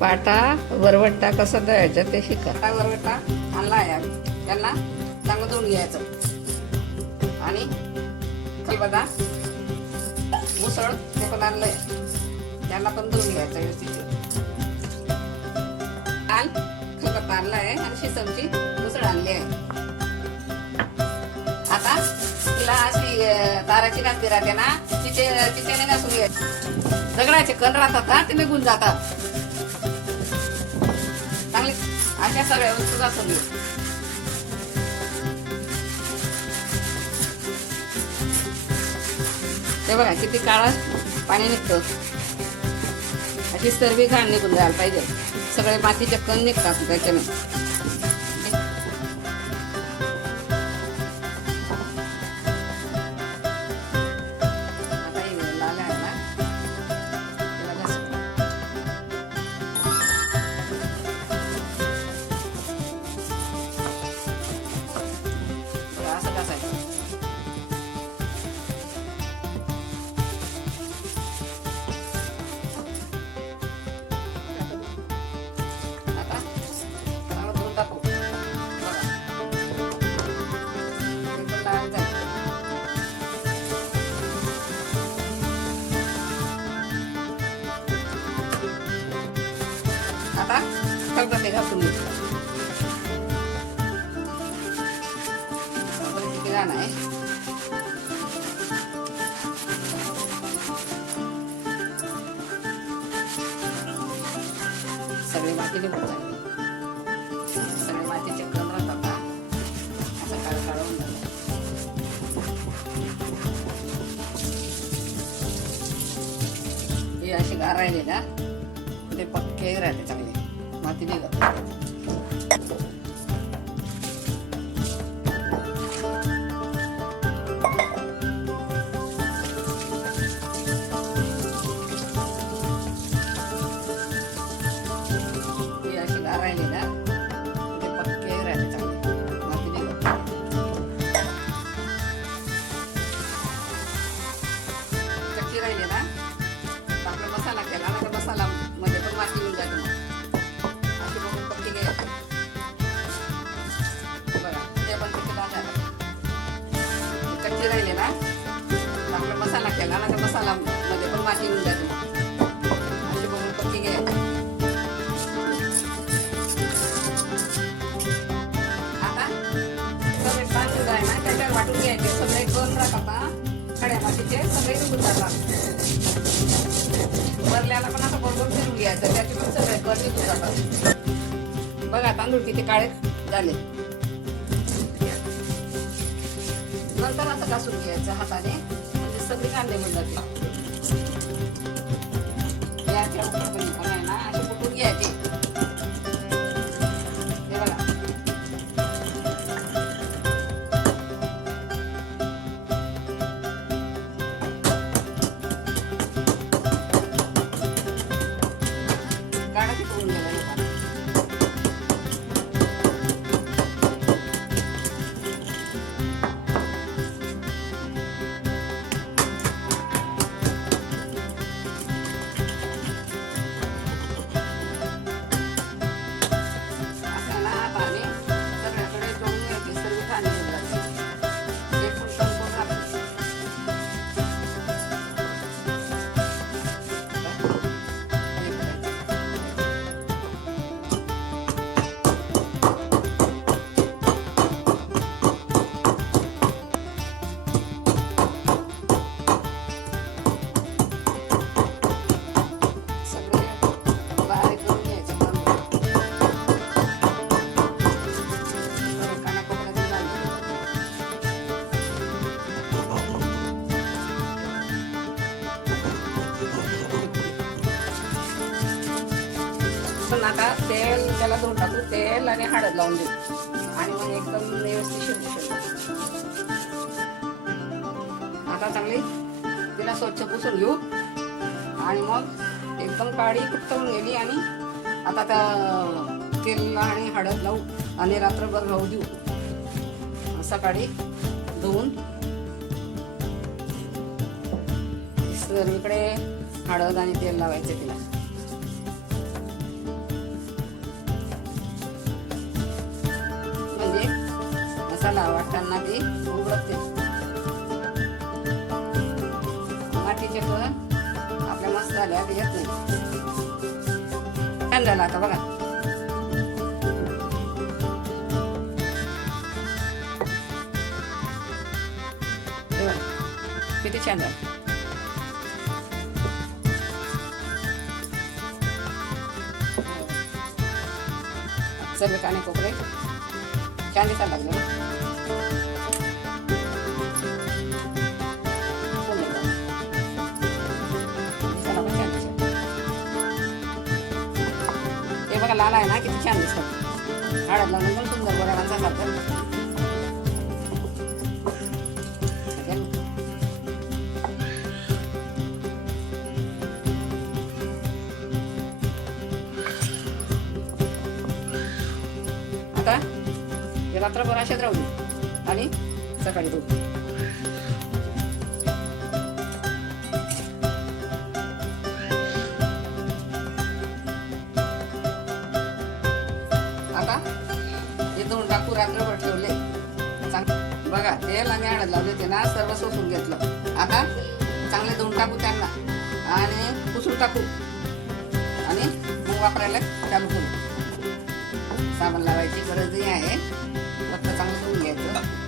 पाटा वरवट्टा कसा द्यायचा ते शिका. पाटा वरवटा आणला आहे त्यांना चांगलं धुवून घ्यायचं. आणि ते बघा मुसळ ते पण आणलंय. त्यांना पण धुवून घ्यायचं व्यवस्थित. आण खलबत्ता आणला आहे आणि शिसमची मुसळ आणली आहे. आता तिला अशी ताराची नांदी राहते ना तिचे तिच्याने घासून घ्यायची. दगडाचे कण राहतात ना ते निघून जातात. अशा सगळ्या वस्तू घासून ते बघा किती काळा पाणी निघतं अशी सर्वी घाण निघून जायला पाहिजे सगळे मातीचे कण निघतात त्याच्याने आता खलबत्ते घासून घेऊ बरं, किती घाण आहे सगळे माती निघून जाते सगळे मातीचे कण राहतात ना असं काळ काळ होऊन जातं. हे असे गार राहिले ना ते पक्के राहते चांगले माती नाही. जात कच्ची राहिली ना आपला मसाला केला ना तर मसाला मध्ये पण माती येऊन जाते. अशी बघून पट्टी घ्यायची आता सगळे तांदूळ आहे ना त्याच्यावर वाटून घ्यायचे. सगळे कण राहतात ना खड्या मातीचे सगळे निघून जातात वरल्याला पण असं बरोबर फिरून घ्यायचं. त्याची पण सगळे कण निघून जातात बघा तांदूळ किती काळे झाले. नंतर असं घासून घ्यायचं हाताने म्हणजे सगळे कांदे निघून जाते पण आता तेल त्याला धुवून टाकू. तेल आणि हळद लावून देऊ. आणि मग एकदम व्यवस्थित शिजू शकतो आता चांगली तिला स्वच्छ पुसून घेऊ. आणि मग एकदम काळी कुट्ट गेली आणि आता त्या तेल आणि हळद लावू आणि रात्रभर राहू देऊ. सकाळी धुवून. सर्वीकडे हळद आणि तेल लावायचे तिला. मसाला ते उघडते. मातीचे पण आपल्या मसाल्या घेत नाही छान झालं आता बघा. बघा. किती छान झालं. सर्व काने कोपरे. छान दिसायला लागले. ते बघा लाल आहे ना किती छान दिसतात हळद लावून पण सुंदर बघा माणसासारखं आता हे रात्रभर अशाच राहू आणि सकाळी दूध. आता हे दोन टाकू रात्रभर ठेवले. चांग- बघा तेल आणि हळद लावले ते ना सर्व सोसून घेतलं. आता चांगले दोन टाकू त्यांना. आणि कुसून टाकू. आणि मग वापरायला चालू करू. साबण लावायची गरजही आहे. फक्त चांगलं धुवून घ्यायचं